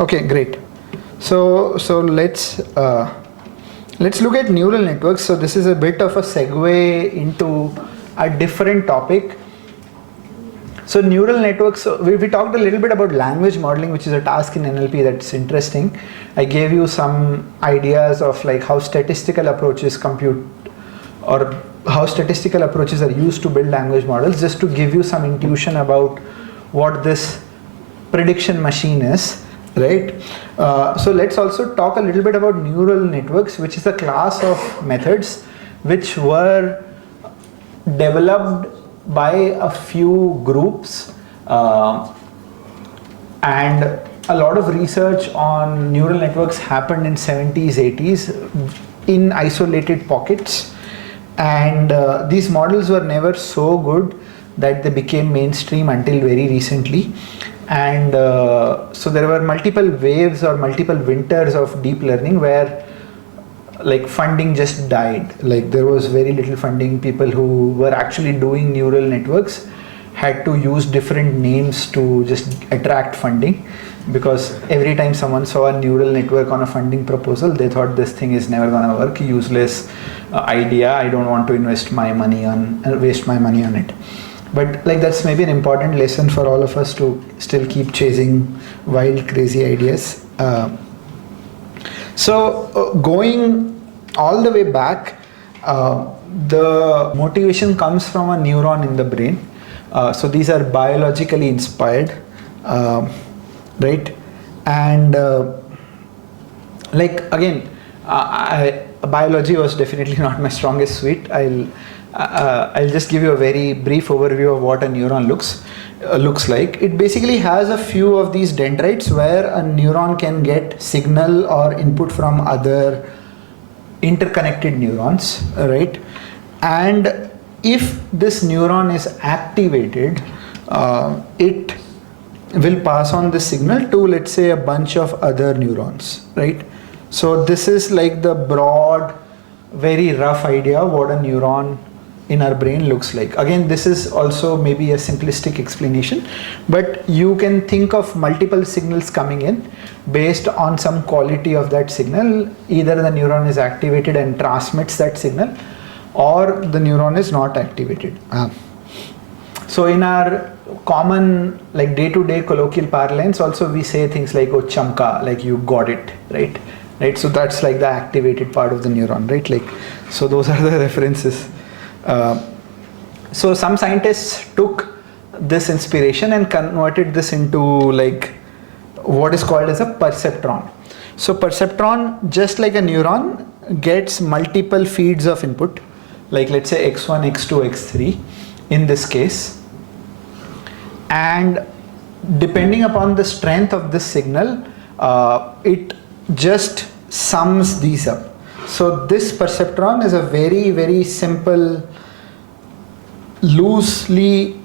Okay, great. So let's look at neural networks. So this is a bit of a segue into a different topic. So neural networks, so we talked a little bit about language modeling, which is a task in NLP that's interesting. I gave you some ideas of like how statistical approaches compute, or how statistical approaches are used to build language models, just to give you some intuition about what this prediction machine is, right? So let's also talk a little bit about neural networks, which is a class of methods which were developed by a few groups, and a lot of research on neural networks happened in 70s, 80s in isolated pockets, and these models were never so good that they became mainstream until very recently. And so there were multiple waves or multiple winters of deep learning where like funding just died. Like there was very little funding. People who were actually doing neural networks had to use different names to just attract funding, because every time someone saw a neural network on a funding proposal, they thought this thing is never gonna work, useless idea, I don't want to invest my money on, waste my money on it. But like that's maybe an important lesson for all of us to still keep chasing wild, crazy ideas. So going all the way back, the motivation comes from a neuron in the brain. So these are biologically inspired, right? And like again, biology was definitely not my strongest suite. I'll just give you a very brief overview of what a neuron looks like. It basically has a few of these dendrites where a neuron can get signal or input from other interconnected neurons, right? And if this neuron is activated, it will pass on the signal to, let's say, a bunch of other neurons, right? So this is like the broad, very rough idea of what a neuron in our brain looks like. Again, this is also maybe a simplistic explanation, but you can think of multiple signals coming in based on some quality of that signal. Either the neuron is activated and transmits that signal, or the neuron is not activated. So in our common like day-to-day colloquial parlance, also we say things like, oh chamka, like you got it, right? Right, so that's like the activated part of the neuron, right? Like, so those are the references. So some scientists took this inspiration and converted this into like what is called as a perceptron. So perceptron, just like a neuron, gets multiple feeds of input, like let's say x1, x2, x3 in this case. And depending upon the strength of this signal, it just sums these up. So this perceptron is a very, very simple, loosely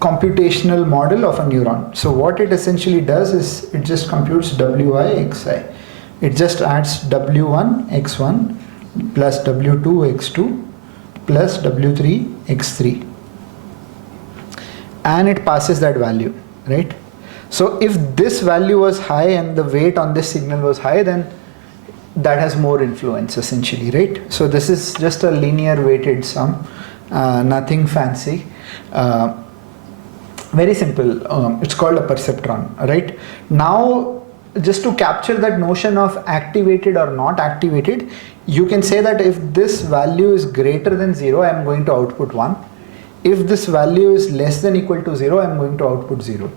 computational model of a neuron. So what it essentially does is it just computes wi xi. It just adds w1 x1 plus w2 x2 plus w3 x3, and it passes that value, right? So if this value was high and the weight on this signal was high, then that has more influence essentially, right? So this is just a linear weighted sum, nothing fancy. Very simple. It's called a perceptron, right? Now, just to capture that notion of activated or not activated, you can say that if this value is greater than 0, I am going to output 1. If this value is less than equal to 0, I am going to output 0.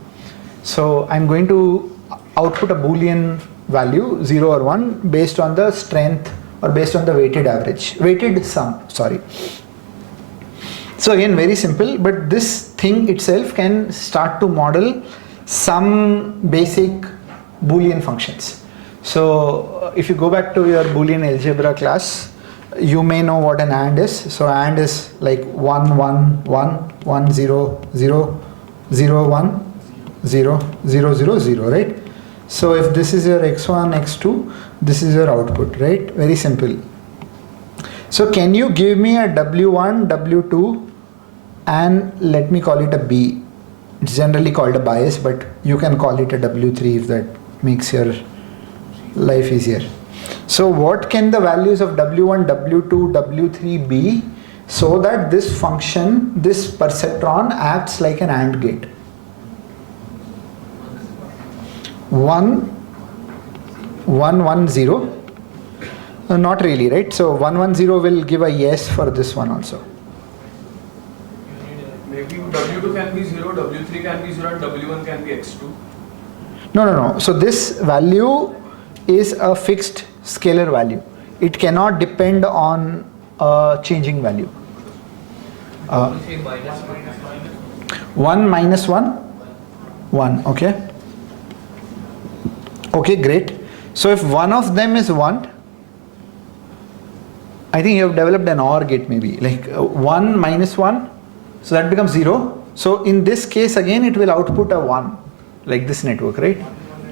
So I'm going to output a Boolean value 0 or 1 based on the strength or based on the weighted sum, sorry. So again, very simple, but this thing itself can start to model some basic Boolean functions. So if you go back to your Boolean algebra class, you may know what an AND is. So AND is like 1, 1, 1, 1, 0, 0, 0, 1, 0, 0, 0, 0, right? So if this is your x1, x2, this is your output, right? Very simple. So can you give me a w1, w2, and let me call it a b? It's generally called a bias, but you can call it a W3 if that makes your life easier. So what can the values of W1, W2, W3 be so that this function, this perceptron acts like an AND gate? 1, 1, 1, 0. Not really, right? So 1, 1, 0 will give a yes for this one also. Maybe W2 can be 0, W3 can be 0, and W1 can be x2. No. So this value is a fixed scalar value. It cannot depend on a changing value. 1 minus 1? 1, okay. Okay, great. So if one of them is 1, I think you have developed an OR gate maybe, like 1 minus 1, so that becomes 0. So in this case again it will output a 1, like this network, right?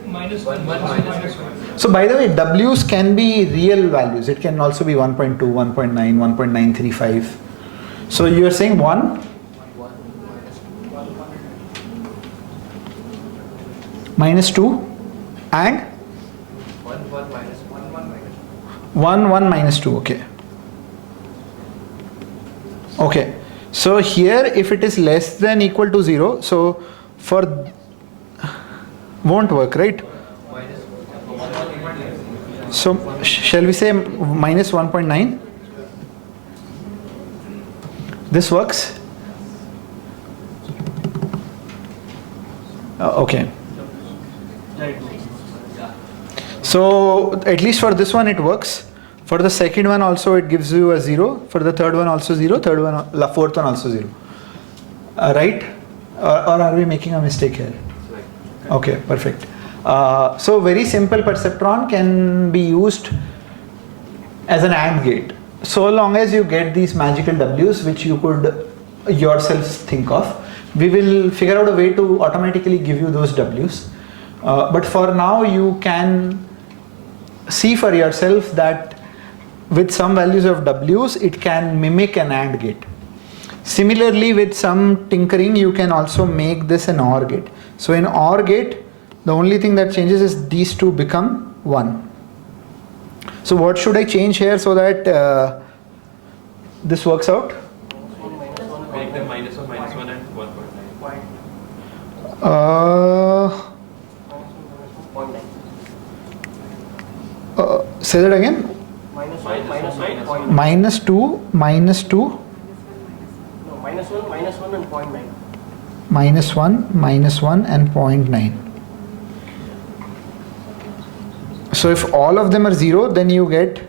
Minus 1, minus 1. So by the way, W's can be real values. It can also be 1.2, 1.9, 1.935. So you are saying 1 minus 2 and 1, 1 minus 2, okay. Okay, so here if it is less than equal to 0, so for won't work, right? So shall we say minus 1.9? This works? Okay. So at least for this one it works. For the second one also it gives you a 0. For the third one also 0. Fourth one also 0. Right? Or are we making a mistake here? Okay, perfect. So very simple perceptron can be used as an AND gate, so long as you get these magical W's which you could yourselves think of. We will figure out a way to automatically give you those W's. But for now you can see for yourself that with some values of W's it can mimic an AND gate. Similarly, with some tinkering you can also make this an OR gate. So in OR gate the only thing that changes is these two become 1. So what should I change here so that this works out? Make them minus 1, and 1.9. Say that again. Minus 2, minus 2. No, minus 1 and 0.9. Minus 1, minus 1 and 0.9. So if all of them are 0, then you get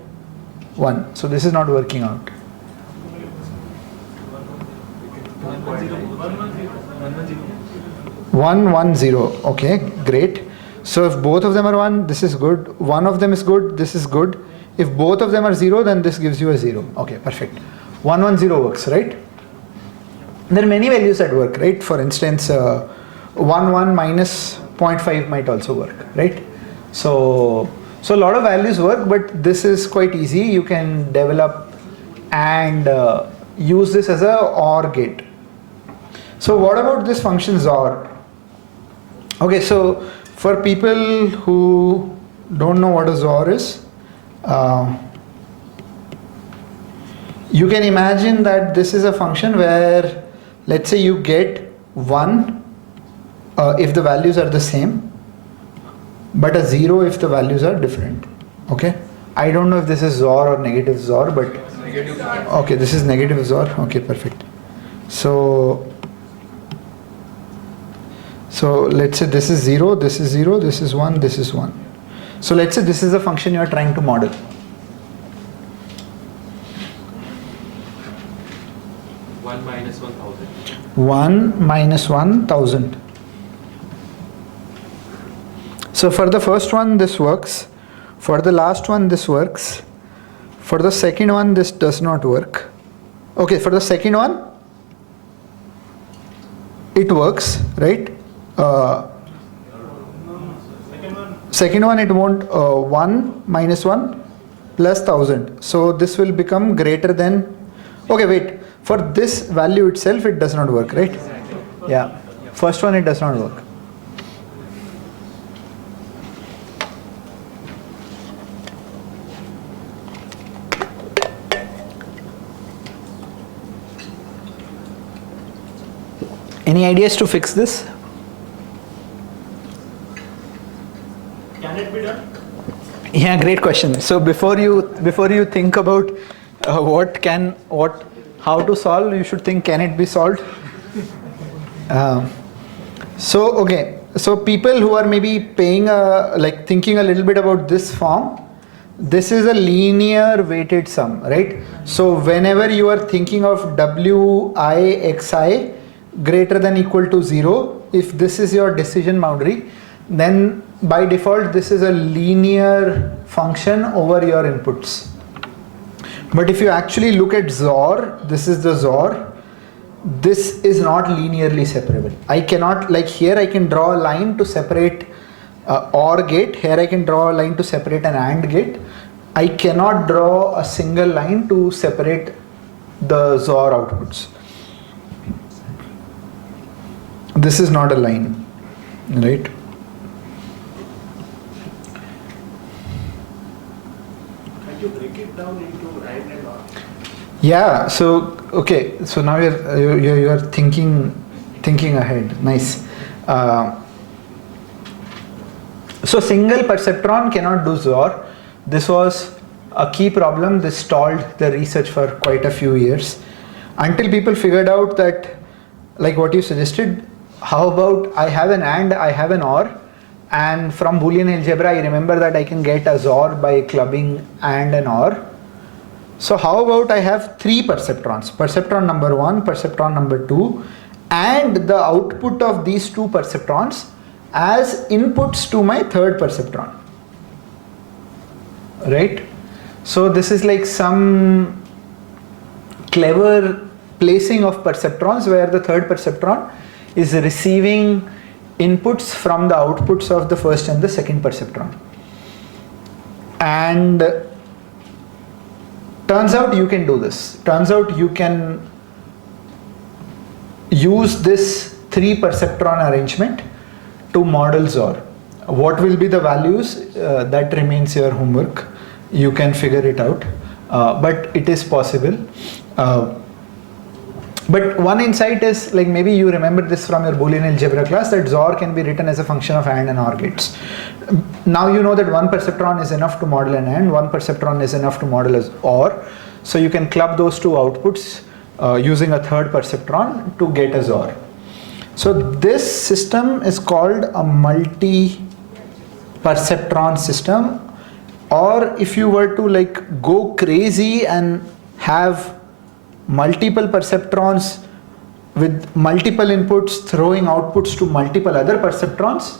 1. So this is not working out. 1, 1, 0. Okay, great. So if both of them are 1, this is good. One of them is good, this is good. If both of them are 0, then this gives you a 0. Okay, perfect. 1, 1, 0 works, right? There are many values that work, right? For instance, 1, 1 minus 0.5 might also work, right? So a lot of values work, but this is quite easy. You can develop and use this as a OR gate. So what about this function XOR? Okay, so for people who don't know what a XOR is, you can imagine that this is a function where, let's say you get 1 if the values are the same, but a 0 if the values are different. Okay, I don't know if this is XOR or negative XOR, but okay, this is negative XOR. Okay, perfect. So let's say this is 0, this is 0, this is 1, this is 1. So let's say this is the function you are trying to model. 1 minus 1000. 1 minus 1000. So for the first one this works, for the last one this works, for the second one this does not work. Okay, for the second one it works, right? Second one it won't. 1 minus 1 plus 1000. So this will become greater than. Okay, wait. For this value itself, it does not work, right? Yeah. First one, it does not work. Any ideas to fix this? Can it be done? Yeah, great question. So before you think about how to solve, you should think, can it be solved? So people who are maybe thinking a little bit about this form, this is a linear weighted sum, right? So whenever you are thinking of Wixi greater than equal to 0, if this is your decision boundary, then by default this is a linear function over your inputs. But if you actually look at XOR, this is the XOR, this is not linearly separable. I cannot, like here I can draw a line to separate OR gate, here I can draw a line to separate an AND gate. I cannot draw a single line to separate the XOR outputs. This is not a line, right? Can you break it down into and OR? Yeah. So okay. So now you're thinking ahead. Nice. So single perceptron cannot do XOR. This was a key problem. This stalled the research for quite a few years until people figured out that, like what you suggested, how about I have an AND, I have an OR, and from Boolean algebra I remember that I can get a XOR by clubbing AND and OR. So how about I have three perceptrons, perceptron number 1, perceptron number 2, and the output of these two perceptrons as inputs to my third perceptron, right? So this is like some clever placing of perceptrons where the third perceptron is receiving inputs from the outputs of the first and the second perceptron. And turns out you can do this. Turns out you can use this three perceptron arrangement to model XOR. What will be the values? That remains your homework. You can figure it out, but it is possible. But one insight is, like, maybe you remember this from your Boolean algebra class, that XOR can be written as a function of AND and OR gates. Now you know that one perceptron is enough to model an AND, one perceptron is enough to model as OR. So you can club those two outputs using a third perceptron to get a XOR. So this system is called a multi-perceptron system, or if you were to like go crazy and have multiple perceptrons with multiple inputs throwing outputs to multiple other perceptrons,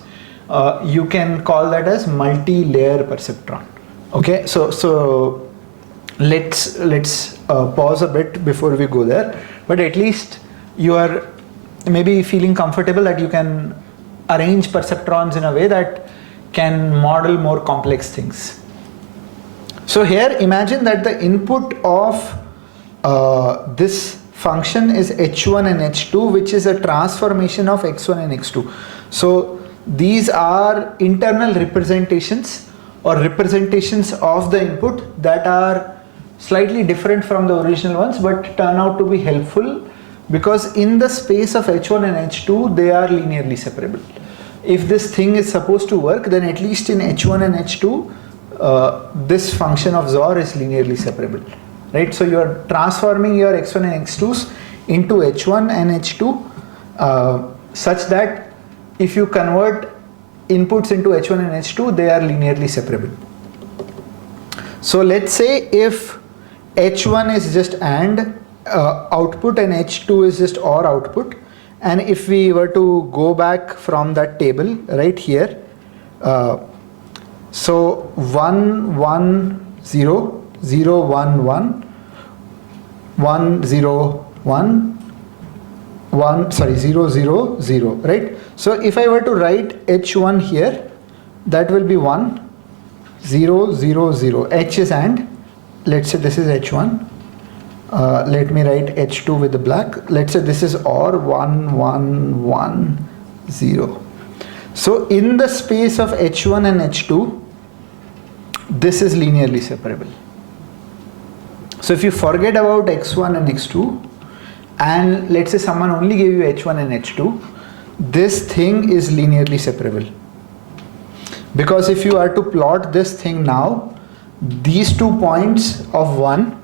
you can call that as multi-layer perceptron. Okay, so let's pause a bit before we go there, but at least you are maybe feeling comfortable that you can arrange perceptrons in a way that can model more complex things. So here imagine that the input of this function is h1 and h2, which is a transformation of x1 and x2. So these are internal representations or representations of the input that are slightly different from the original ones, but turn out to be helpful because in the space of h1 and h2 they are linearly separable. If this thing is supposed to work, then at least in h1 and h2 this function of XOR is linearly separable, right? So you are transforming your x1 and x2s into h1 and h2 such that if you convert inputs into h1 and h2, they are linearly separable. So let's say if h1 is just AND output and h2 is just OR output, and if we were to go back from that table right here, so 1 1 0 0 1 1 1 0 1 1 sorry 0 0 0, right? So if I were to write h1 here, that will be 1 0 0 0. H is AND, let's say this is h1, Let me write h2 with the black. Let's say this is OR 1 1 1 0. So in the space of h1 and h2, this is linearly separable. So if you forget about x1 and x2, and let's say someone only gave you h1 and h2, this thing is linearly separable. Because if you are to plot this thing now, these 2 points of 1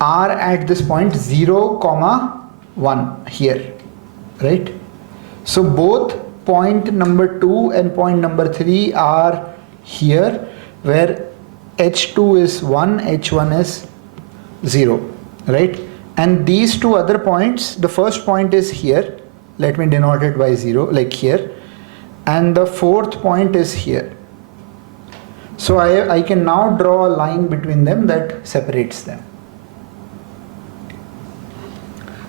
are at this point 0, 1 here, right? So both point number 2 and point number 3 are here, where h2 is 1, h1 is 0, right? And these two other points, the first point is here, let me denote it by 0, like here, and the fourth point is here. So I can now draw a line between them that separates them.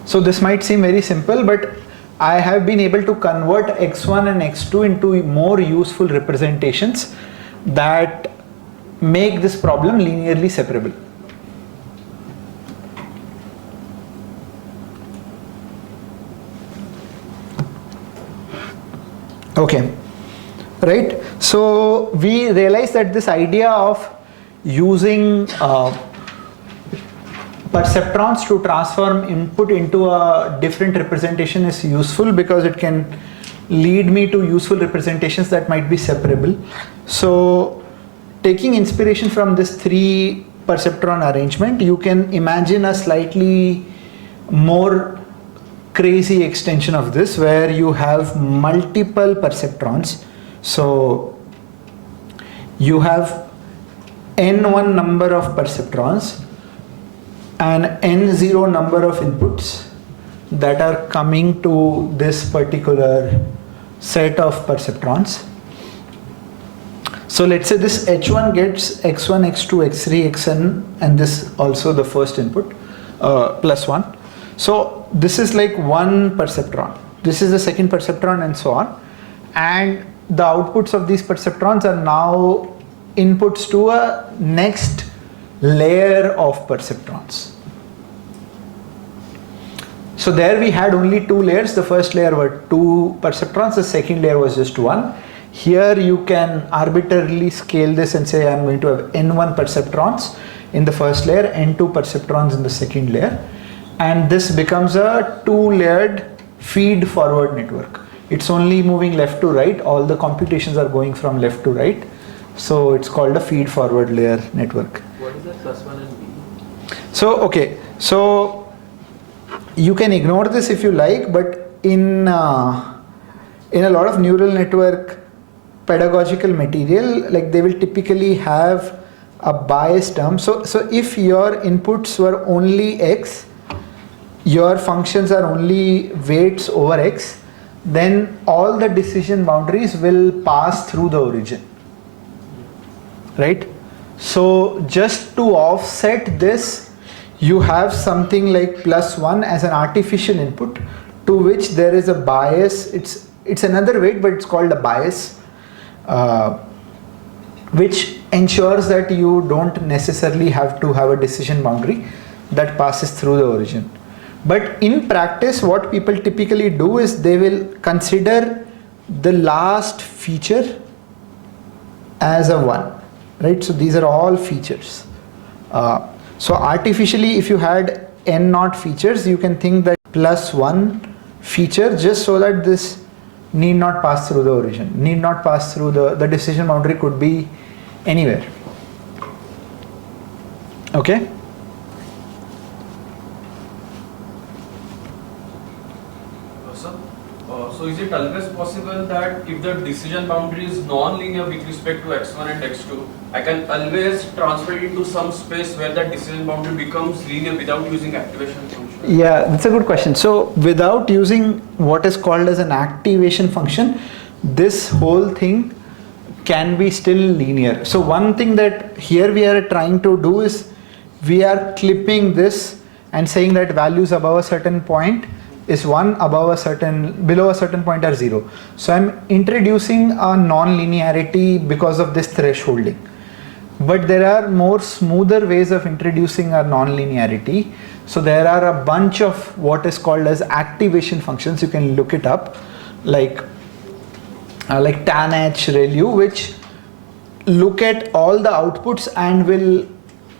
So this might seem very simple, but I have been able to convert x1 and x2 into more useful representations that make this problem linearly separable. Okay, right? So we realize that this idea of using perceptrons to transform input into a different representation is useful because it can lead me to useful representations that might be separable. So taking inspiration from this 3 perceptron arrangement, you can imagine a slightly more crazy extension of this where you have multiple perceptrons. So you have n1 number of perceptrons and n0 number of inputs that are coming to this particular set of perceptrons. So let's say this h1 gets x1, x2, x3, xn, and this also the first input plus 1. So this is like one perceptron. This is the second perceptron and so on. And the outputs of these perceptrons are now inputs to a next layer of perceptrons. So there we had only 2 layers. The first layer were 2 perceptrons. The second layer was just 1. Here you can arbitrarily scale this and say I'm going to have n1 perceptrons in the first layer, n2 perceptrons in the second layer. And this becomes a 2-layered feed forward network. It's only moving left to right. All the computations are going from left to right. So it's called a feed forward layer network. What is that plus 1 and b? So, okay. So you can ignore this if you like, but in a lot of neural network pedagogical material, like they will typically have a bias term. So if your inputs were only x, your functions are only weights over x, then all the decision boundaries will pass through the origin, right? So just to offset this, you have something like plus 1 as an artificial input to which there is a bias. It's another weight, but it's called a bias, which ensures that you don't necessarily have to have a decision boundary that passes through the origin. But in practice, what people typically do is they will consider the last feature as a 1, right? So these are all features. So artificially, if you had n naught features, you can think that plus 1 feature just so that this need not pass through the origin, need not pass through the decision boundary could be anywhere. Okay? So is it always possible that if the decision boundary is non-linear with respect to x1 and x2, I can always transfer it into some space where that decision boundary becomes linear without using activation function? Yeah, that's a good question. So without using what is called as an activation function, this whole thing can be still linear. So one thing that here we are trying to do is we are clipping this and saying that values above a certain point is 1, below a certain point are 0. So I'm introducing a non-linearity because of this thresholding. But there are more smoother ways of introducing a nonlinearity. So there are a bunch of what is called as activation functions. You can look it up, like tan h ReLU, which look at all the outputs and will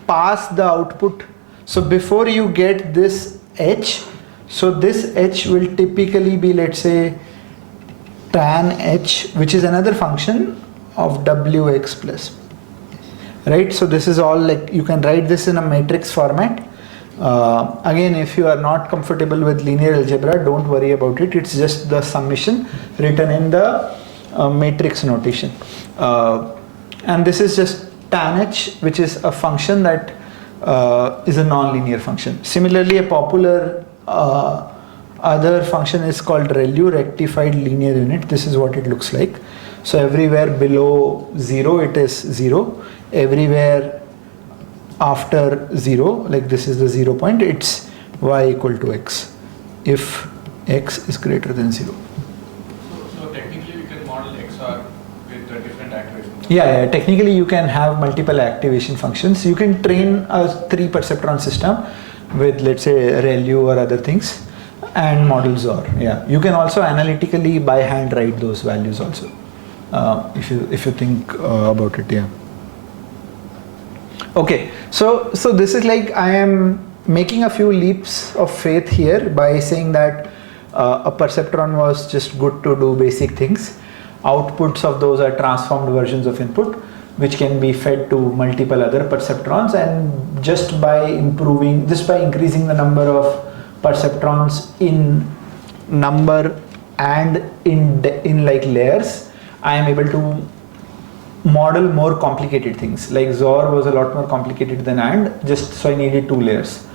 pass the output. So before you get this h, so this h will typically be, let's say, tan h, which is another function of wx plus, right? So this is all, like, you can write this in a matrix format. Again, if you are not comfortable with linear algebra, don't worry about it. It's just the summation written in the matrix notation. And this is just tan h, which is a function that is a nonlinear function. Similarly, a popular other function is called ReLU, rectified linear unit. This is what it looks like. So everywhere below 0 it is 0. Everywhere after 0, like this is the 0 point, it's y equal to x if x is greater than 0. So technically we can model XOR with different activation functions. Yeah, technically you can have multiple activation functions. You can train a 3 perceptron system with, let's say, ReLU or other things and model XOR. Yeah, you can also analytically by hand write those values also, if you think about it. Yeah. Okay, so this is like, I am making a few leaps of faith here by saying that a perceptron was just good to do basic things. Outputs of those are transformed versions of input, which can be fed to multiple other perceptrons, and just by increasing the number of perceptrons in number and in like layers, I am able to model more complicated things. Like XOR was a lot more complicated than AND, just so I needed 2 layers.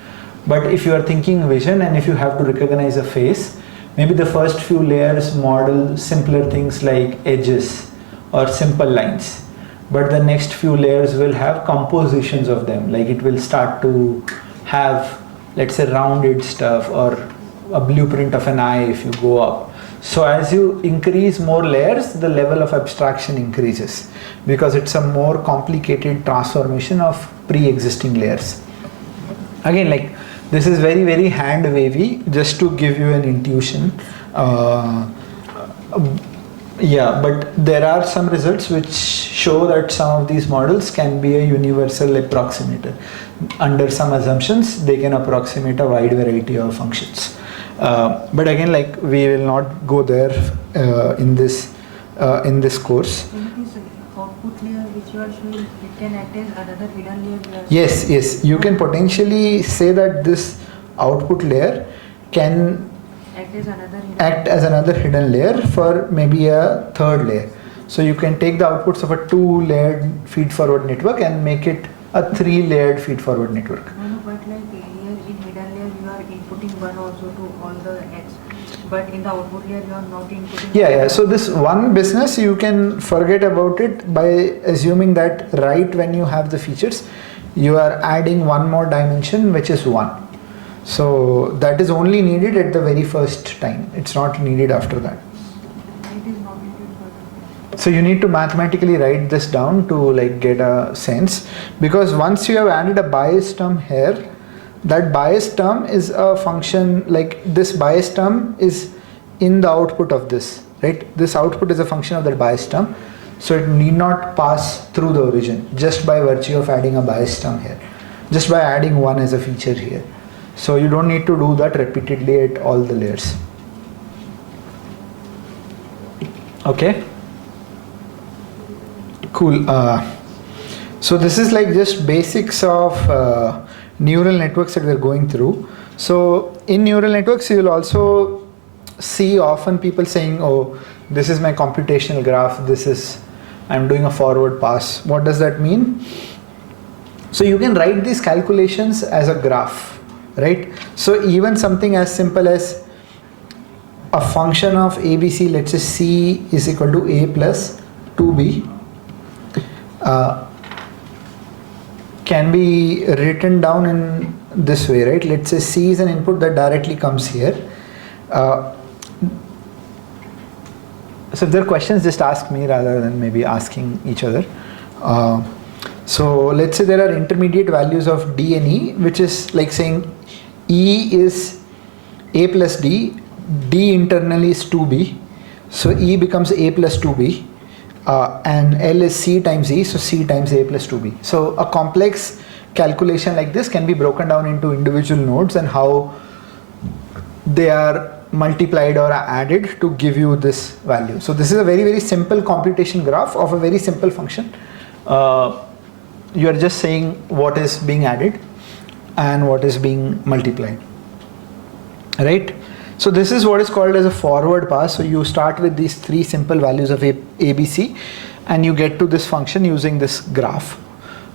But if you are thinking vision and if you have to recognize a face, maybe the first few layers model simpler things like edges or simple lines. But the next few layers will have compositions of them, like it will start to have, let's say, rounded stuff or a blueprint of an eye if you go up. So as you increase more layers, the level of abstraction increases because it's a more complicated transformation of pre-existing layers. Again, like, this is very, very hand wavy, just to give you an intuition. Yeah, but there are some results which show that some of these models can be a universal approximator. Under some assumptions, they can approximate a wide variety of functions. But again, like, we will not go there in this course. Output layer which you are showing, it can act as another hidden layer. Yes, you can potentially say that this output layer can act as another hidden layer for maybe a third layer. So you can take the outputs of a 2-layered feed-forward network and make it a 3-layered feed-forward network. No, but like here in hidden layer you are inputting 1 also to all the x, but in the output layer you are not inputting. Yeah. So this one business, you can forget about it by assuming that right when you have the features, you are adding one more dimension, which is 1. So that is only needed at the very first time. It's not needed after that. It is not needed for that. So you need to mathematically write this down to like get a sense, because once you have added a bias term here, that bias term is a function, like this bias term is in the output of this, right? This output is a function of that bias term. So it need not pass through the origin just by virtue of adding a bias term here, just by adding 1 as a feature here. So you don't need to do that repeatedly at all the layers. Okay. Cool. So this is like just basics of neural networks that we're going through. So in neural networks, you will also see often people saying, oh, this is my computational graph. I'm doing a forward pass. What does that mean? So you can write these calculations as a graph, right? So even something as simple as a function of ABC, let's say C is equal to A plus 2B, can be written down in this way, right? Let's say C is an input that directly comes here. So if there are questions, just ask me rather than maybe asking each other. So let's say there are intermediate values of D and E, which is like saying E is A plus D, D internally is 2B, so E becomes A plus 2B, and L is C times E, so C times A plus 2B. So a complex calculation like this can be broken down into individual nodes and how they are multiplied or added to give you this value. So this is a very, very simple computation graph of a very simple function. You are just saying what is being added and what is being multiplied, right? So this is what is called as a forward pass. So you start with these three simple values of ABC and you get to this function using this graph.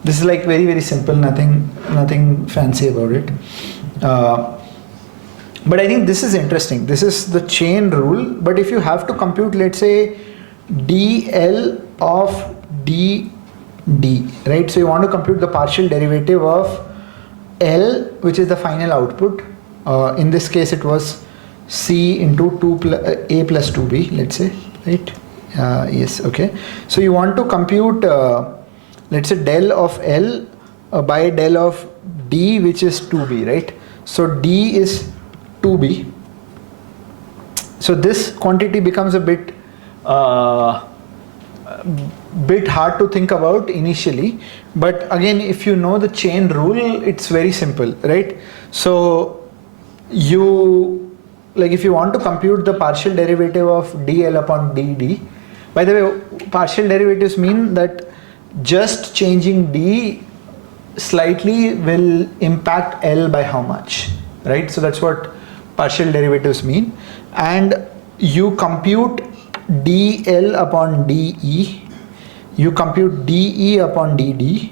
This is like very, very simple, nothing fancy about it. But I think this is interesting. This is the chain rule. But if you have to compute, let's say, dl of dd, right? So you want to compute the partial derivative of L, which is the final output. In this case, it was C into A plus 2B, let's say, right? Yes, okay. So you want to compute, let's say, del of L by del of D, which is 2B, right? So D is 2B. So this quantity becomes a bit hard to think about initially, but again, if you know the chain rule, it's very simple, right? So you, like, if you want to compute the partial derivative of dl upon dd, by the way, partial derivatives mean that just changing d slightly will impact L by how much, right? So that's what partial derivatives mean. And you compute dl upon de, you compute de upon dd,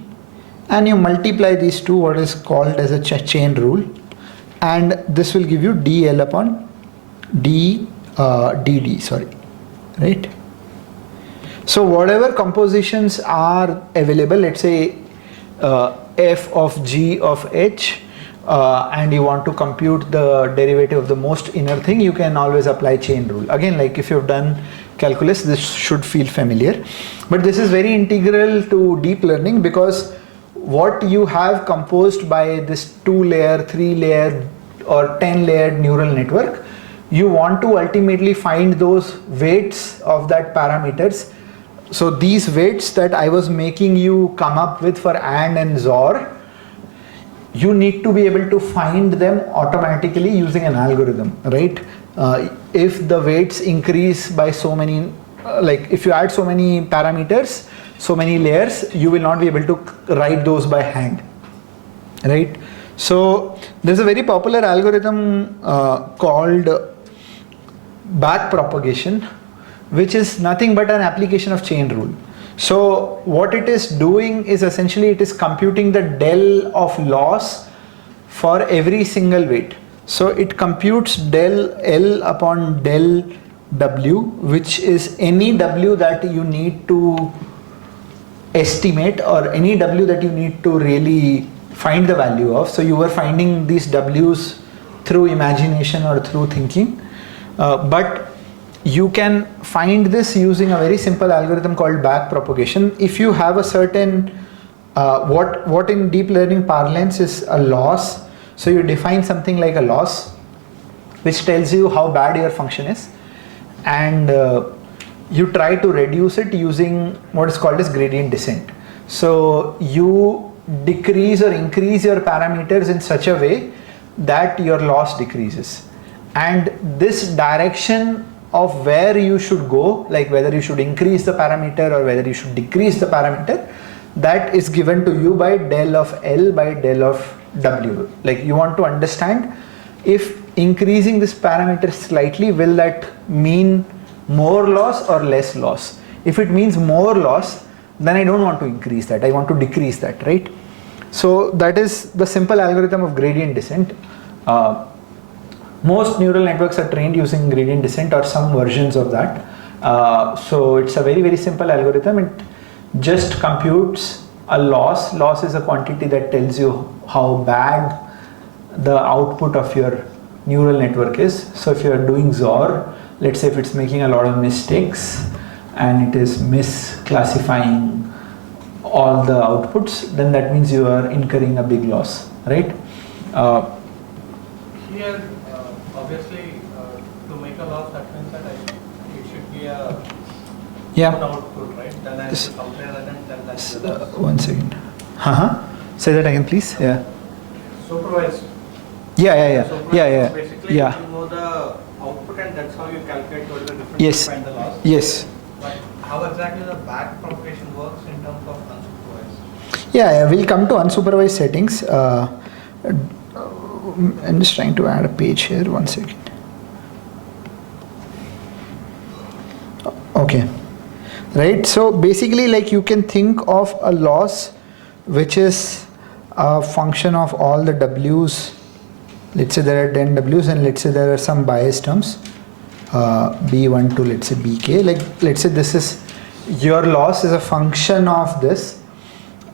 and you multiply these two, what is called as a chain rule, and this will give you dl upon dd, sorry, right? So whatever compositions are available, let's say f of g of h, and you want to compute the derivative of the most inner thing, you can always apply chain rule. Again, like if you've done calculus, this should feel familiar. But this is very integral to deep learning, because what you have composed by this 2-layer, 3-layer or 10-layered neural network, you want to ultimately find those weights of that parameters. So these weights that I was making you come up with for and XOR, you need to be able to find them automatically using an algorithm, right? If the weights increase by so many, like if you add so many parameters, so many layers, you will not be able to write those by hand, right? So there's a very popular algorithm called backpropagation, which is nothing but an application of chain rule. So what it is doing is essentially it is computing the del of loss for every single weight. So it computes del L upon del W, which is any W that you need to estimate or any W that you need to really find the value of. So you were finding these W's through imagination or through thinking, but you can find this using a very simple algorithm called backpropagation. If you have a certain, what in deep learning parlance is a loss. So you define something like a loss, which tells you how bad your function is, and you try to reduce it using what is called as gradient descent. So you decrease or increase your parameters in such a way that your loss decreases. And this direction of where you should go, like whether you should increase the parameter or whether you should decrease the parameter, that is given to you by del of L by del of W. Like you want to understand if increasing this parameter slightly, will that mean more loss or less loss? If it means more loss, then I don't want to increase that, I want to decrease that, right? So that is the simple algorithm of gradient descent. Most neural networks are trained using gradient descent or some versions of that. So it's a very, very simple algorithm. It just computes a loss. Loss is a quantity that tells you how bad the output of your neural network is. So if you are doing XOR, let's say if it's making a lot of mistakes and it is misclassifying all the outputs, then that means you are incurring a big loss, right? Here, obviously, to make a loss, that means that it should be a Yeah. good output, right? Then I have to compare that and tell that's the loss. One second. Say that again, please. Yeah. Supervised. Yeah. Basically, Yeah. you know the output and that's how you calculate what is the difference Yes. and the loss. Yes. But how exactly the back propagation works in terms of unsupervised? Yeah, we'll come to unsupervised settings. I'm just trying to add a page here. One second. Okay. Right. So basically, like, you can think of a loss which is a function of all the W's. Let's say there are 10 W's, and let's say there are some bias terms, B1 to, let's say, BK. Like, let's say this is your loss is a function of this,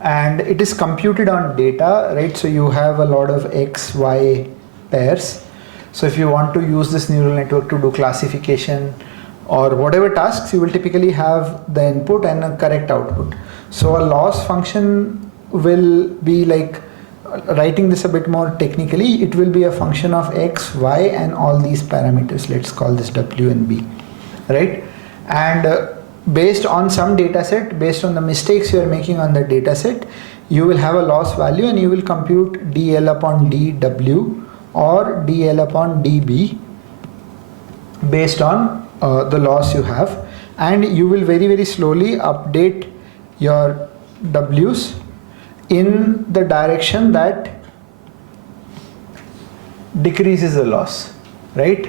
and it is computed on data, right? So you have a lot of X, Y pairs. So if you want to use this neural network to do classification or whatever tasks, you will typically have the input and a correct output. So a loss function will be like, writing this a bit more technically, it will be a function of X, Y, and all these parameters. Let's call this W and B, right? And based on some data set, based on the mistakes you are making on the data set, you will have a loss value, and you will compute dl upon dw or dl upon db based on the loss you have, and you will very, very slowly update your w's in the direction that decreases the loss, right?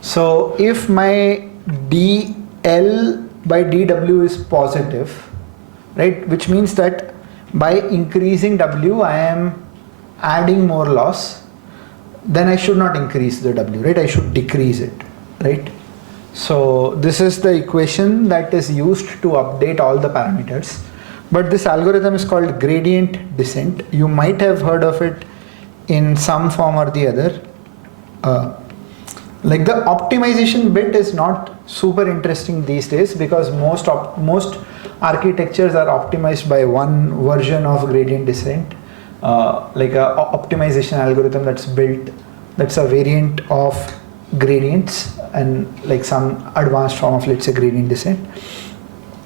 So if my dl by dw is positive, right, which means that by increasing w I am adding more loss, then I should not increase the w, right? I should decrease it, right? So this is the equation that is used to update all the parameters. But this algorithm is called gradient descent. You might have heard of it in some form or the other. Like, the optimization bit is not super interesting these days, because most architectures are optimized by one version of gradient descent, like a optimization algorithm that's built, that's a variant of gradients and like some advanced form of, let's say, gradient descent.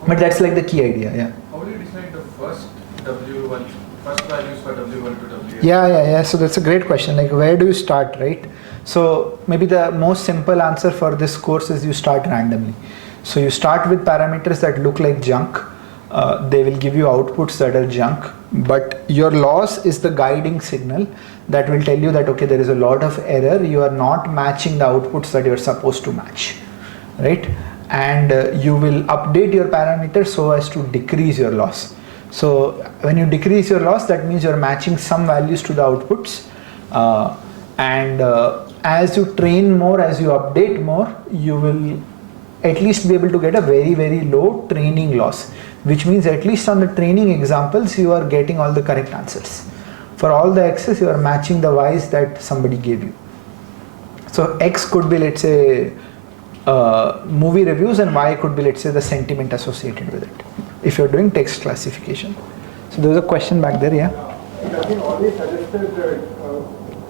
But that's like the key idea. Yeah. How do you decide the first W1, first values for W1 to W? Yeah. So that's a great question. Like, where do you start, right? So maybe the most simple answer for this course is you start randomly. So you start with parameters that look like junk. They will give you outputs that are junk, but your loss is the guiding signal that will tell you that, okay, there is a lot of error. You are not matching the outputs that you are supposed to match, right? And you will update your parameters so as to decrease your loss. So when you decrease your loss, that means you're matching some values to the outputs. As you train more, as you update more, you will at least be able to get a very, very low training loss, which means at least on the training examples, you are getting all the correct answers. For all the X's, you are matching the Y's that somebody gave you. So X could be, let's say, movie reviews, and Y could be, let's say, the sentiment associated with it, if you're doing text classification. So there's a question back there, yeah? It has been always suggested that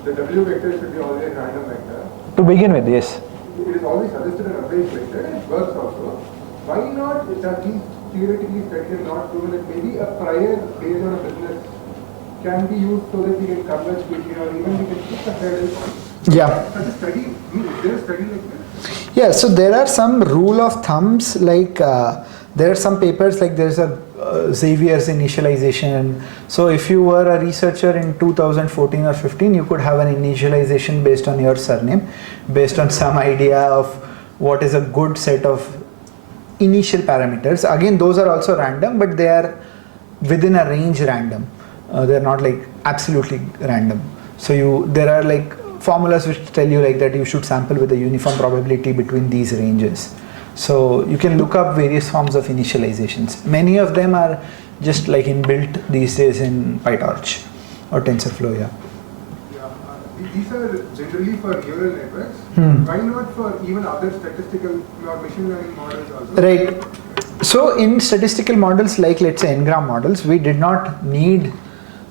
the W vector should be always a random vector. To begin with, yes. It is always suggested an average vector, and it works also. Why not, it has been theoretically studied and not proven that maybe a prior based on a business can be used so that we can converge quickly, or even we can fix a hurdle? Yeah. Such a study, is there a study like this? Yeah, so there are some rule of thumbs, like there are some papers, like there's a Xavier's initialization. So if you were a researcher in 2014 or 15, you could have an initialization based on your surname, based on some idea of what is a good set of initial parameters. Again, those are also random, but they are within a range random. They're not like absolutely random. So there are like formulas which tell you like that you should sample with a uniform probability between these ranges. So you can look up various forms of initializations. Many of them are just like inbuilt these days in PyTorch or TensorFlow. Yeah. These are generally for neural networks. Why not for even other statistical or machine learning models also? Right. So in statistical models like let's say n-gram models, we did not need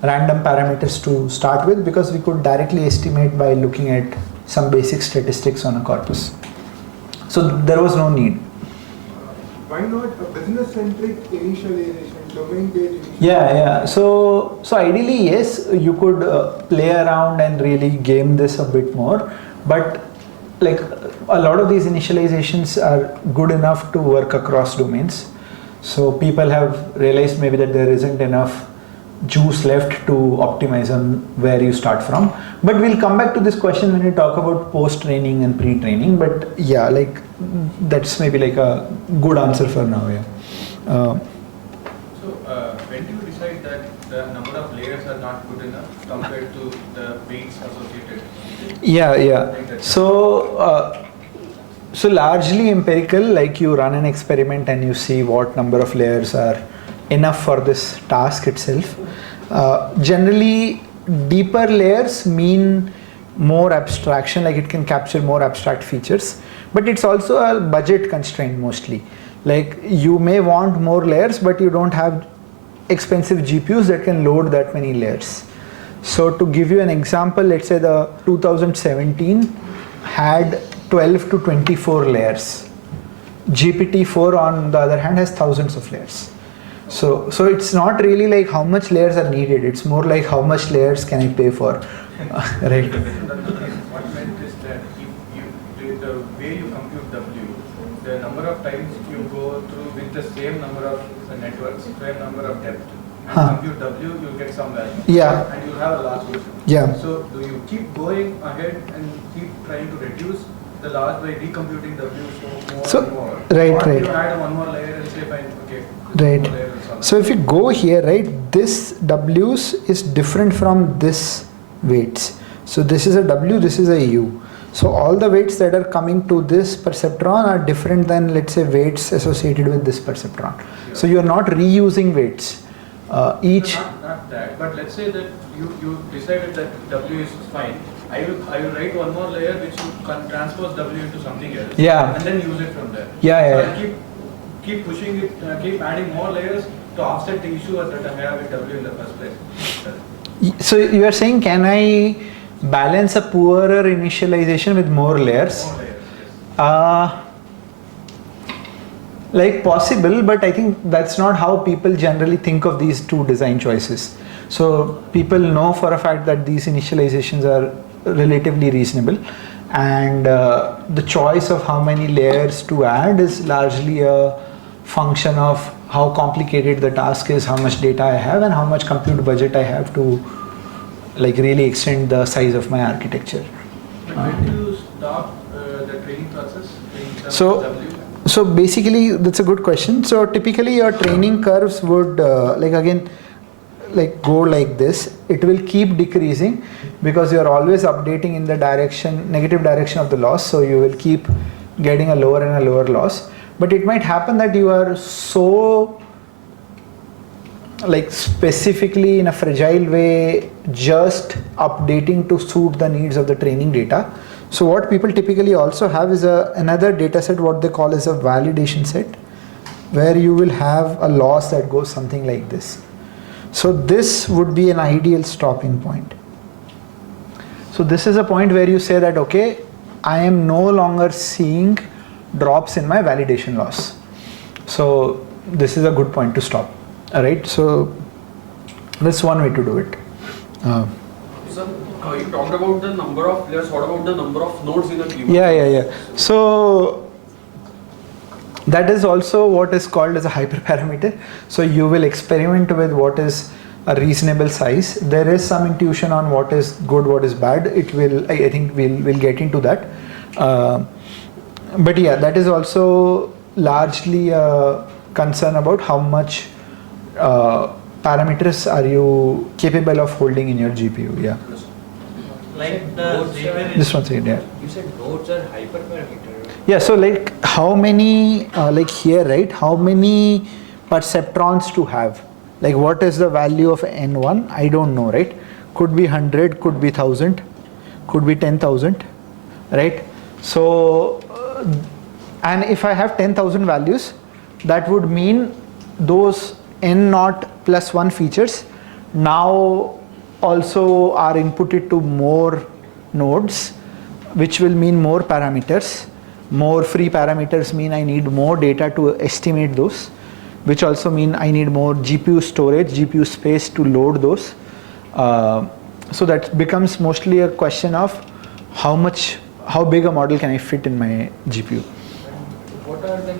random parameters to start with because we could directly estimate by looking at some basic statistics on a corpus. So there was no need. Why not a business-centric initialization, domain-based initialization? Yeah. So ideally, yes, you could play around and really game this a bit more, but like a lot of these initializations are good enough to work across domains. So people have realized maybe that there isn't enough juice left to optimize on where you start from. But we'll come back to this question when we talk about post-training and pre-training. But yeah, like that's maybe like a good answer for now. Yeah. So when do you decide that the number of layers are not good enough compared to the weights associated? Yeah. So largely empirical, like you run an experiment and you see what number of layers are enough for this task itself. Generally, deeper layers mean more abstraction, like it can capture more abstract features, but it's also a budget constraint mostly. Like you may want more layers, but you don't have expensive GPUs that can load that many layers. So to give you an example, let's say the 2017 had 12 to 24 layers. GPT-4 on the other hand has thousands of layers. So it's not really like how much layers are needed, it's more like how much layers can I pay for, right? What meant is that if the way you compute W, the number of times you go through with the same number of networks, same number of depth, and compute W, you'll get some value. Yeah. And you'll have a large version. Yeah. So do you keep going ahead and keep trying to reduce the loss by decomputing W more and more? Right. Or you add one more layer and say, fine, okay. Right. One layer will solve. So if you go here, right, this W's is different from this weights. So this is a W, this is a U. So all the weights that are coming to this perceptron are different than, let's say, weights associated with this perceptron. So you are not reusing weights. Each. Not that, but let's say that you decided that W is fine. I will write one more layer which you can transpose W into something else. Yeah. And then use it from there. Yeah. So I'll keep pushing it, keep adding more layers to offset the issue that I have with W in the first place. So you are saying, can I balance a poorer initialization with more layers? More layers, yes. Like possible, but I think that's not how people generally think of these two design choices. So people know for a fact that these initializations are relatively reasonable, and the choice of how many layers to add is largely a function of how complicated the task is, how much data I have, and how much compute budget I have to like really extend the size of my architecture. But when do you stop the training process in terms So- of W? So basically, that's a good question. So typically your training curves would go like this. It will keep decreasing because you're always updating in the negative direction of the loss. So you will keep getting a lower and a lower loss. But it might happen that you are so like specifically in a fragile way just updating to suit the needs of the training data. So what people typically also have is another data set, what they call as a validation set, where you will have a loss that goes something like this. So this would be an ideal stopping point. So this is a point where you say that, okay, I am no longer seeing drops in my validation loss. So this is a good point to stop. All right, so that's one way to do it. Sir, you talked about the number of layers. What about the number of nodes in a given? Yeah. So that is also what is called as a hyperparameter. So you will experiment with what is a reasonable size. There is some intuition on what is good, what is bad. It will, I think we'll get into that. But yeah, that is also largely a concern about how much parameters are you capable of holding in your GPU. Yeah. Like the This one second, yeah. You said nodes are hyperparameter. Yeah, so like how many, like here, right? How many perceptrons to have? Like what is the value of N1? I don't know, right? Could be 100, could be 1000, could be 10,000, right? So, and if I have 10,000 values, that would mean those n naught plus 1 features now also are inputted to more nodes, which will mean more parameters. More free parameters mean I need more data to estimate those, which also mean I need more GPU storage, GPU space to load those. So that becomes mostly a question of how big a model can I fit in my GPU. What are then,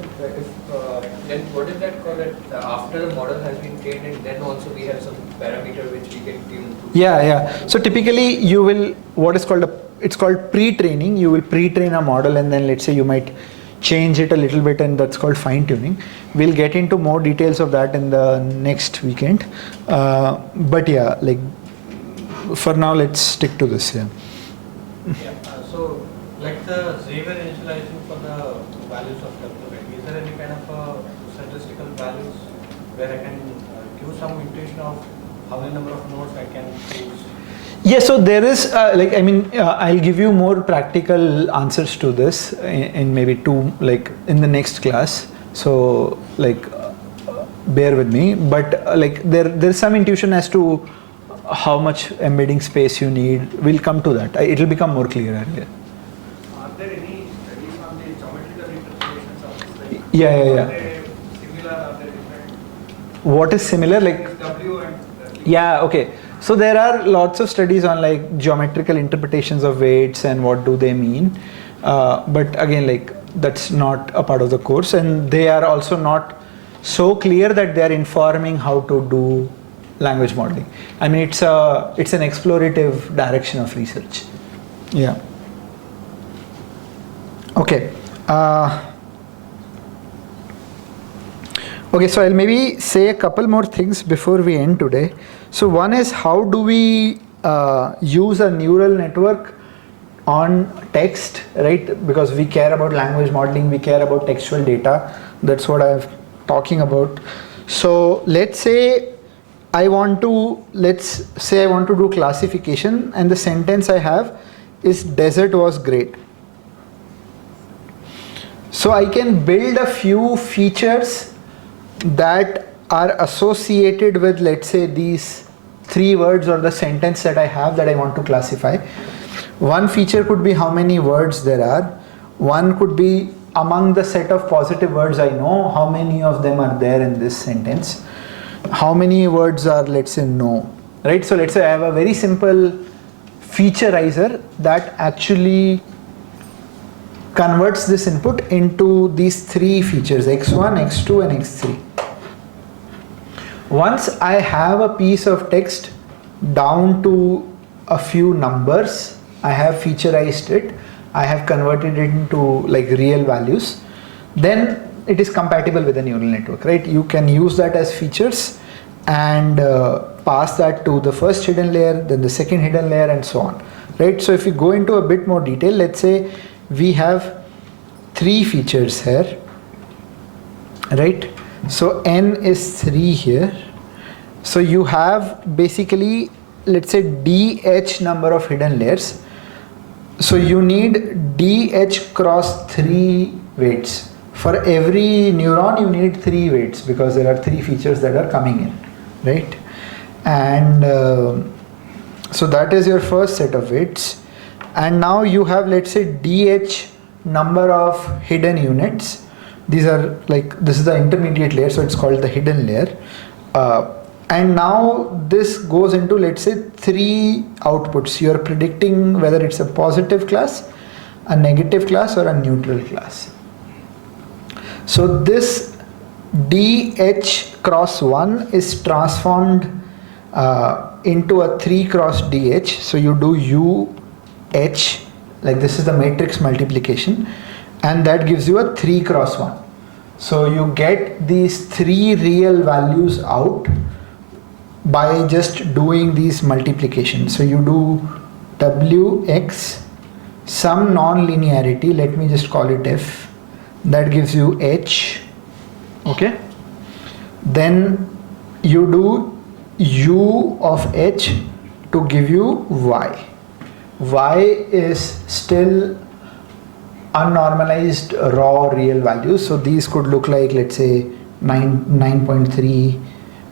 then what is that called that after the model has been trained and then also we have some parameter which we can tune to? Yeah. So typically you will, it's called pre-training. You will pre-train a model and then let's say you might change it a little bit, and that's called fine tuning. We'll get into more details of that in the next weekend. But yeah, like for now, let's stick to this. Yeah. So like the Xavier initialization for the values of W, right? Is there any kind of statistical values where I can give some intuition of how many number of nodes I can choose? Yeah, so there is I'll give you more practical answers to this in maybe in the next class. So bear with me, but there's some intuition as to how much embedding space you need. We'll come to that. It'll become more clear. Yeah. Are there any studies on the geometrical interpretations of this? Yeah. Are they similar? Are they different? What is similar? W and Yeah, okay. So there are lots of studies on geometrical interpretations of weights and what do they mean. But again, that's not a part of the course, and they are also not so clear that they are informing how to do language modeling. I mean, it's an explorative direction of research. Yeah. Okay. Okay, so I'll maybe say a couple more things before we end today. So one is, how do we use a neural network on text, right? Because we care about language modeling, we care about textual data. That's what I'm talking about. So let's say I want to do classification, and the sentence I have is desert was great. So I can build a few features that are associated with, let's say, these 3 words or the sentence that I have that I want to classify. One feature could be how many words there are. One could be among the set of positive words I know, how many of them are there in this sentence. How many words are, let's say, no, right? So let's say I have a very simple featureizer that actually converts this input into these 3 features, x1, x2 and x3. Once I have a piece of text down to a few numbers, I have featureized it, I have converted it into real values, then it is compatible with a neural network, right? You can use that as features and pass that to the first hidden layer, then the second hidden layer, and so on, right? So if we go into a bit more detail, let's say we have 3 features here, right? So n is 3 here. So you have basically, let's say, dh number of hidden layers. So you need dh cross 3 weights. For every neuron you need 3 weights because there are 3 features that are coming in, right? And so that is your first set of weights. And now you have, let's say, dh number of hidden units. These are this is the intermediate layer, so it's called the hidden layer. And now this goes into, let's say, 3 outputs. You are predicting whether it's a positive class, a negative class, or a neutral class. So this dh cross 1 is transformed into a 3 cross dh. So you do UH, this is the matrix multiplication, and that gives you a 3 cross 1. So you get these 3 real values out by just doing these multiplications. So you do Wx, some non-linearity, let me just call it f, that gives you h, okay? Then you do u of h to give you y. Y is still unnormalized raw real values. So these could look like, let's say, 9.3,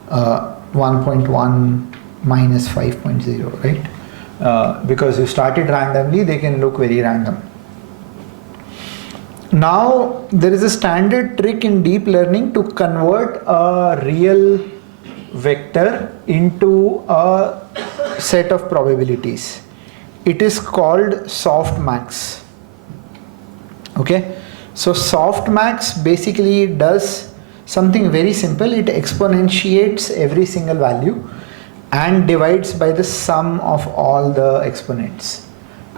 1.1, minus 5.0, right? Because you started randomly, they can look very random. Now, there is a standard trick in deep learning to convert a real vector into a set of probabilities. It is called softmax. Okay, so softmax basically does something very simple. It exponentiates every single value and divides by the sum of all the exponents,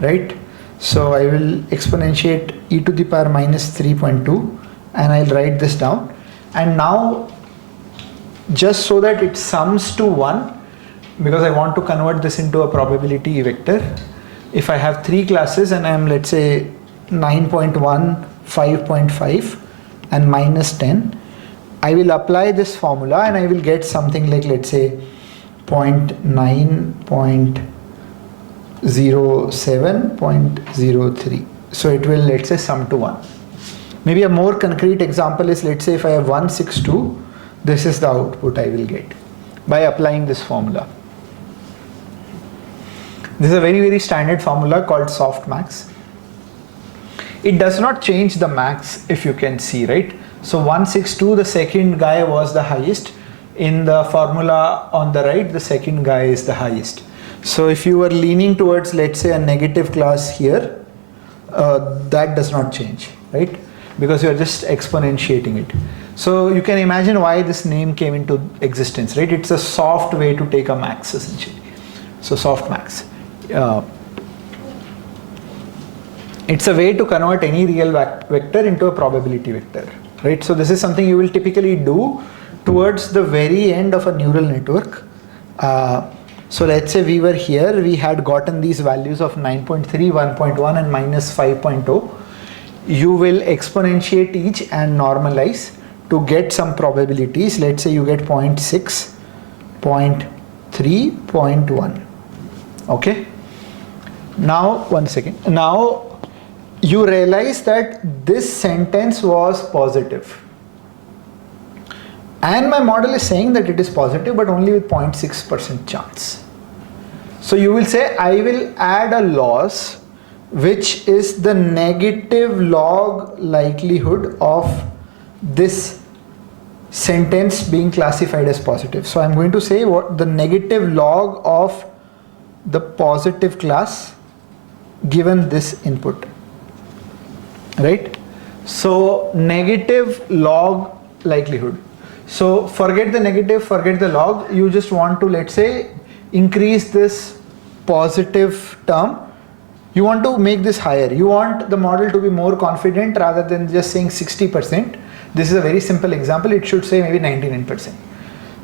right? So I will exponentiate e to the power minus 3.2 and I'll write this down. And now, just so that it sums to 1, because I want to convert this into a probability vector, if I have 3 classes and I'm, let's say, 9.1, 5.5 and minus 10, I will apply this formula and I will get something like, let's say, 0.9, 0.07, 0.03. So it will, let's say, sum to 1. Maybe a more concrete example is, let's say, if I have 162, this is the output I will get by applying this formula. This is a very, very standard formula called softmax. It does not change the max, if you can see, right? So 162, the second guy was the highest. In the formula on the right, the second guy is the highest. So if you were leaning towards, let's say, a negative class here, that does not change, right? Because you are just exponentiating it. So you can imagine why this name came into existence, right? It's a soft way to take a max, essentially. So softmax. It's a way to convert any real vector into a probability vector, right? So this is something you will typically do towards the very end of a neural network. So let's say we were here, we had gotten these values of 9.3, 1.1 and minus 5.0. You will exponentiate each and normalize to get some probabilities. Let's say you get 0.6, 0.3, 0.1. Okay. Now, one second. Now, you realize that this sentence was positive. And my model is saying that it is positive, but only with 0.6% chance. So you will say, I will add a loss, which is the negative log likelihood of this sentence being classified as positive. So I'm going to say what the negative log of the positive class given this input, right? So negative log likelihood. So forget the negative, forget the log. You just want to, let's say, increase this positive term. You want to make this higher. You want the model to be more confident rather than just saying 60%. This is a very simple example. It should say maybe 99%.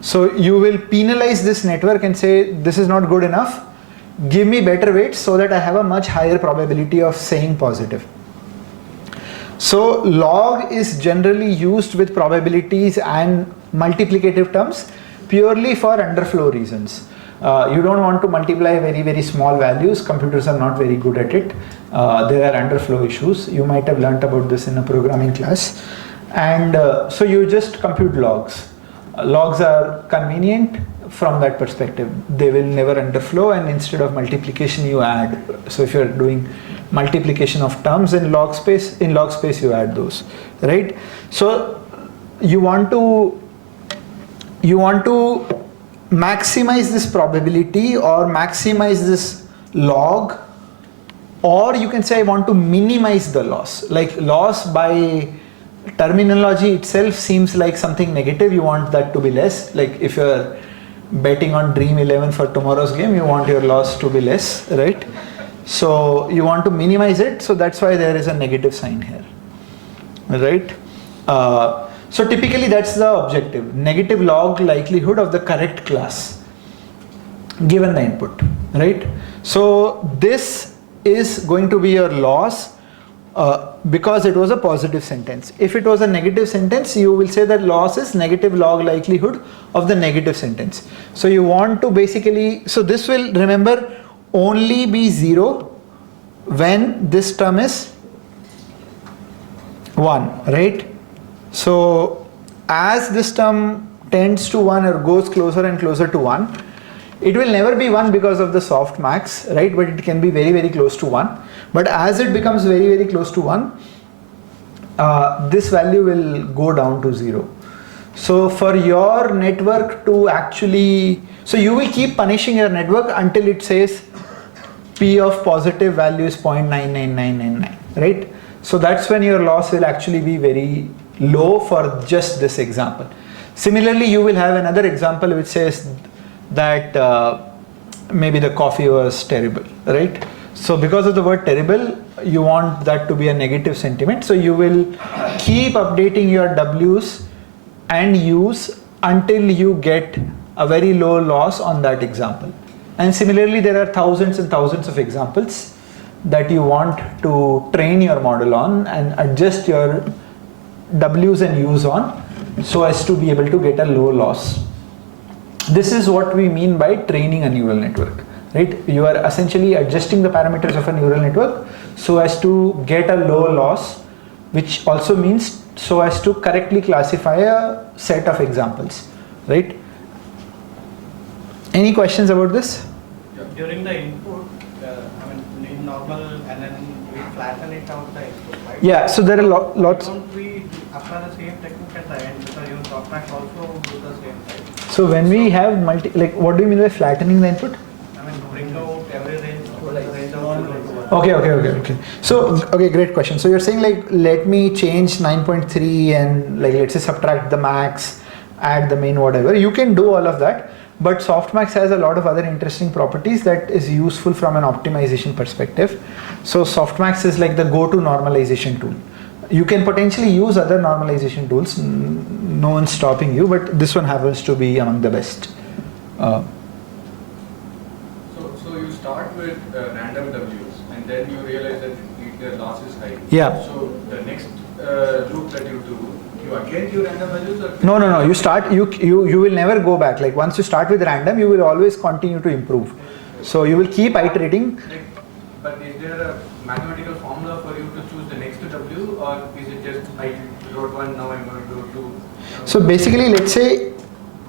So you will penalize this network and say, this is not good enough. Give me better weights so that I have a much higher probability of saying positive. So log is generally used with probabilities and multiplicative terms purely for underflow reasons. You don't want to multiply very, very small values. Computers are not very good at it. There are underflow issues. You might have learnt about this in a programming class. And so you just compute logs. Logs are convenient from that perspective. They will never underflow, and instead of multiplication you add. So if you're doing multiplication of terms in log space you add those, right? So you want to maximize this probability or maximize this log, or you can say I want to minimize the loss. Like loss by terminology itself seems like something negative. You want that to be less. Like if you're betting on Dream 11 for tomorrow's game, you want your loss to be less, right? So you want to minimize it, so that's why there is a negative sign here, right? So typically that's the objective, negative log likelihood of the correct class given the input, right? So this is going to be your loss because it was a positive sentence. If it was a negative sentence, you will say that loss is negative log likelihood of the negative sentence. So you want to basically, so this will, remember, only be 0 when this term is 1, right? So as this term tends to 1 or goes closer and closer to 1, it will never be 1 because of the softmax, right? But it can be very, very close to 1. But as it becomes very, very close to 1, this value will go down to 0. So for your network to actually, so you will keep punishing your network until it says P of positive value is 0.99999, right? So that's when your loss will actually be very low for just this example. Similarly, you will have another example which says that maybe the coffee was terrible, right? So because of the word terrible, you want that to be a negative sentiment. So you will keep updating your W's and U's until you get a very low loss on that example. And similarly, there are thousands and thousands of examples that you want to train your model on and adjust your W's and U's on so as to be able to get a low loss. This is what we mean by training a neural network, right? You are essentially adjusting the parameters of a neural network so as to get a low loss, which also means so as to correctly classify a set of examples, right? Any questions about this? During the input, in normal and then we flatten it out the input, right? Yeah, so there are lots. Don't we apply the same technique at the end because your softmax also do the same, right? So when we have what do you mean by flattening the input? Bring out every range to the range of 0 to 1. Okay. So, great question. So you're saying let me change 9.3 and let's say subtract the max, add the main whatever. You can do all of that, but softmax has a lot of other interesting properties that is useful from an optimization perspective. So softmax is like the go-to normalization tool. You can potentially use other normalization tools, no one's stopping you, but this one happens to be among the best. So you start with random W's and then you realize that the loss is high. Yeah. So the next loop that you do, you again do random values or? No. You start, you will never go back. Like once you start with random, you will always continue to improve. So you will keep iterating. But is there a mathematical formula for you to choose the next W, or is it just I wrote one, now I'm going to do two? So basically, let's say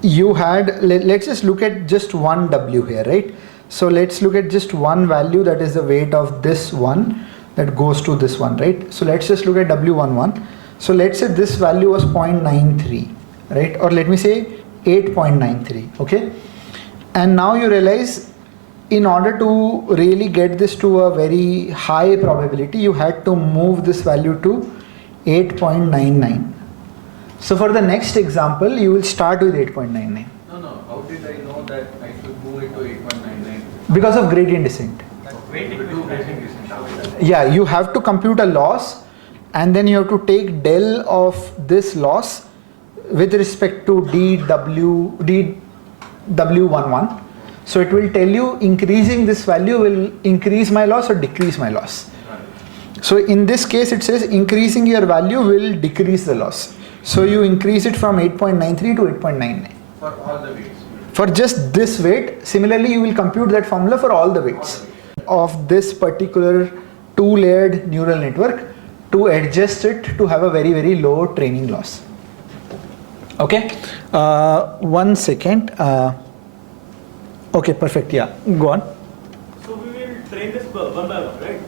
you had, let's just look at just one W here, right? So let's look at just one value, that is the weight of this one that goes to this one, right? So let's just look at W11. So let's say this value was 0.93, right? Or let me say 8.93, okay? And now you realize in order to really get this to a very high probability, you had to move this value to 8.99. So for the next example, you will start with 8.99. No. How did I know that I should move it to 8.99? Because of gradient descent. Yeah, you have to compute a loss and then you have to take del of this loss with respect to dW11. So it will tell you increasing this value will increase my loss or decrease my loss. So in this case it says increasing your value will decrease the loss. So you increase it from 8.93 to 8.99. For all the weights? For just this weight. Similarly, you will compute that formula for all the weights of this particular two-layered neural network to adjust it to have a very, very low training loss. Okay, 1 second. Okay, perfect. Yeah, go on. So we will train this one by one, right?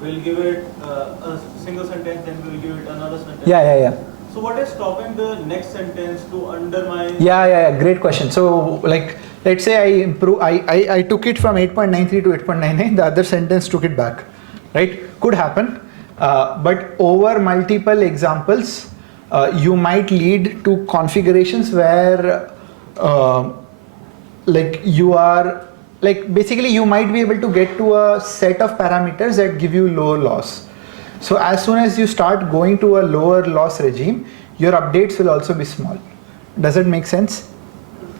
We'll give it a single sentence, then we'll give it another sentence. Yeah. So what is stopping the next sentence to undermine? Yeah. Great question. So like, let's say I took it from 8.93 to 8.99. The other sentence took it back, right? Could happen. But over multiple examples, you might lead to configurations where basically you might be able to get to a set of parameters that give you low loss. So as soon as you start going to a lower loss regime, your updates will also be small. Does it make sense?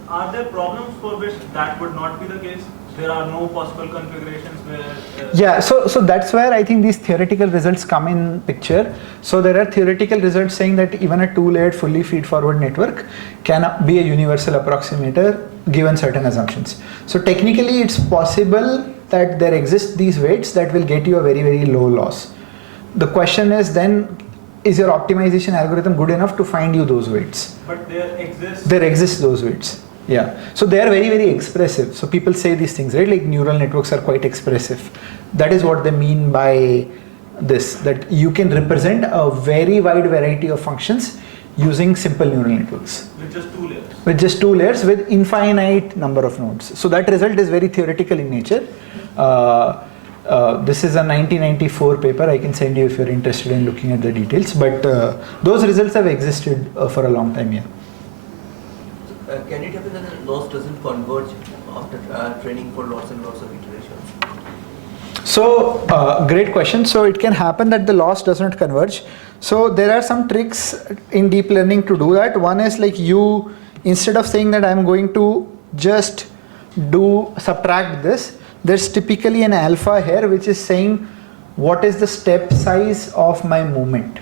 Are there problems for which that would not be the case? There are no possible configurations where... Yeah, so that's where I think these theoretical results come in picture. So there are theoretical results saying that even a two-layered fully feed-forward network can be a universal approximator given certain assumptions. So technically it's possible that there exist these weights that will get you a very, very low loss. The question is then, is your optimization algorithm good enough to find you those weights? But there Exist those weights. Yeah. So they are very, very expressive. So people say these things, right? Like neural networks are quite expressive. That is what they mean by this, that you can represent a very wide variety of functions using simple neural networks. with just 2 layers. With just 2 layers with infinite number of nodes. So that result is very theoretical in nature. This is a 1994 paper. I can send you if you're interested in looking at the details. But those results have existed for a long time, yeah. Can it happen that the loss doesn't converge after training for lots and lots of iterations? So, great question. So it can happen that the loss does not converge. So there are some tricks in deep learning to do that. One is like you, instead of saying that I'm going to just subtract this, there's typically an alpha here which is saying what is the step size of my movement,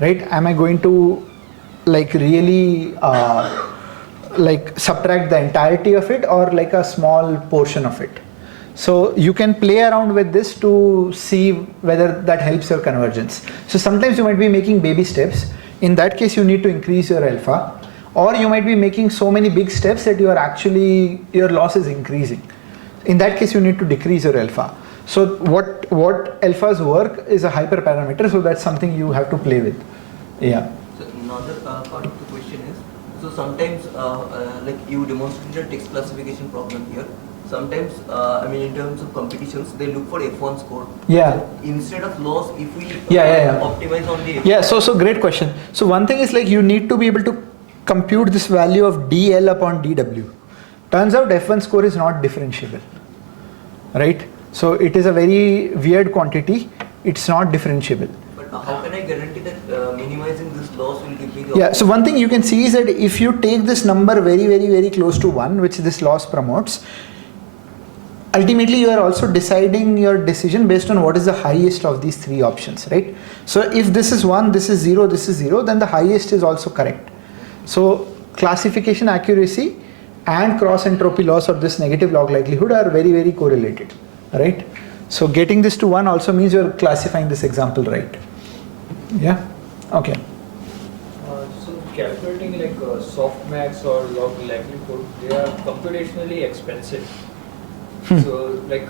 right? Am I going to like really like subtract the entirety of it or like a small portion of it? So you can play around with this to see whether that helps your convergence. So sometimes you might be making baby steps. In that case, you need to increase your alpha, or you might be making so many big steps that your loss is increasing. In that case, you need to decrease your alpha. So what alphas work is a hyperparameter. So that's something you have to play with. Yeah. So another part of the question is, so sometimes like you demonstrated a text classification problem here. Sometimes, I mean, in terms of competitions, they look for F1 score. Yeah. So instead of loss, if we optimize on the F1. Yeah, so great question. So one thing is like you need to be able to compute this value of dl upon dw. Turns out F1 score is not differentiable, right? So it is a very weird quantity. It's not differentiable. But how can I guarantee that minimizing this loss will give me the... Yeah, so one thing you can see is that if you take this number very, very, very close to 1, which this loss promotes, ultimately you are also deciding your decision based on what is the highest of these 3 options, right? So if this is 1, this is 0, this is 0, then the highest is also correct. So classification accuracy and cross entropy loss or this negative log likelihood are very, very correlated, right? So getting this to 1 also means you're classifying this example right. Yeah, okay. So calculating like softmax or log likelihood, they are computationally expensive. So like,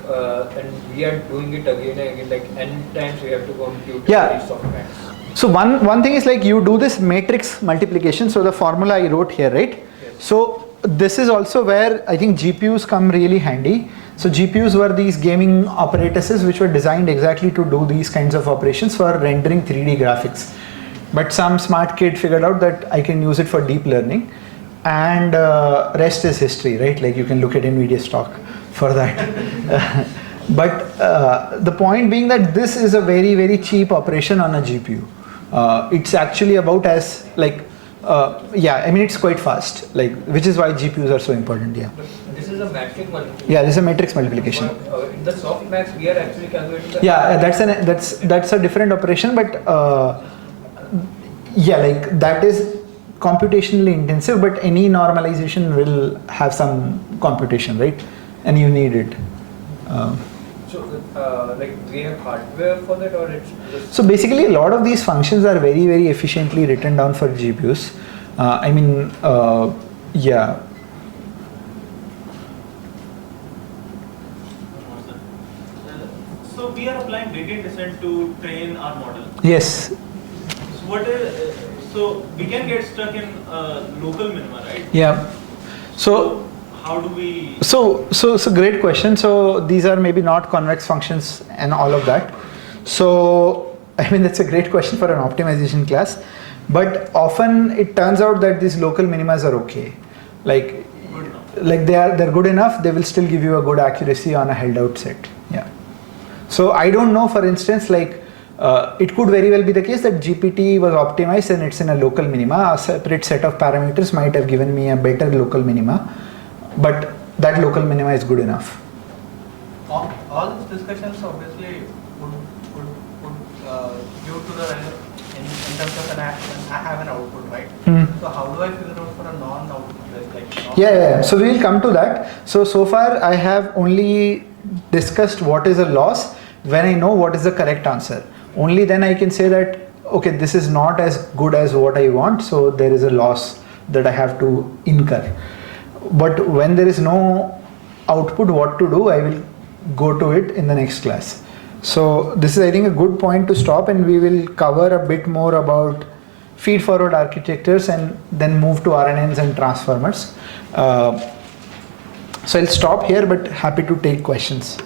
and we are doing it again and again, like n times we have to compute softmax. So one thing is like you do this matrix multiplication. So the formula I wrote here, right? Yes. So this is also where I think GPUs come really handy. So GPUs were these gaming apparatuses which were designed exactly to do these kinds of operations for rendering 3D graphics. But some smart kid figured out that I can use it for deep learning, and rest is history, right? Like you can look at NVIDIA's talk for that. But the point being that this is a very, very cheap operation on a GPU. It's actually about as like, yeah, I mean it's quite fast, like, which is why GPUs are so important. Yeah. But this is a matrix multiplication. Yeah, this is a matrix multiplication. But, in the softmax, we are actually calculating the... Yeah, that's a different operation, but yeah, like that is computationally intensive, but any normalization will have some computation, right? And you need it. So, like, do you have hardware for that, or it's just... So basically, a lot of these functions are very, very efficiently written down for GPUs. I mean, yeah. So we are applying gradient descent to train our model. Yes. So what is, so we can get stuck in local minima, right? Yeah. So how do we... So great question. So these are maybe not convex functions and all of that. So I mean that's a great question for an optimization class, but often it turns out that these local minimas are okay. Like they're good enough. They will still give you a good accuracy on a held out set. Yeah. So I don't know, for instance, like it could very well be the case that GPT was optimized and it's in a local minima. A separate set of parameters might have given me a better local minima, but that local minima is good enough. All these discussions obviously would due to the in terms of an action, I have an output, right? So how do I figure out for a non-output? Yeah. So we will come to that. So far I have only discussed what is a loss when I know what is the correct answer. Only then I can say that okay, this is not as good as what I want, so there is a loss that I have to incur. But when there is no output, what to do, I will go to it in the next class. So this is, I think, a good point to stop, and we will cover a bit more about feed forward architectures and then move to RNNs and transformers. So I'll stop here, but happy to take questions.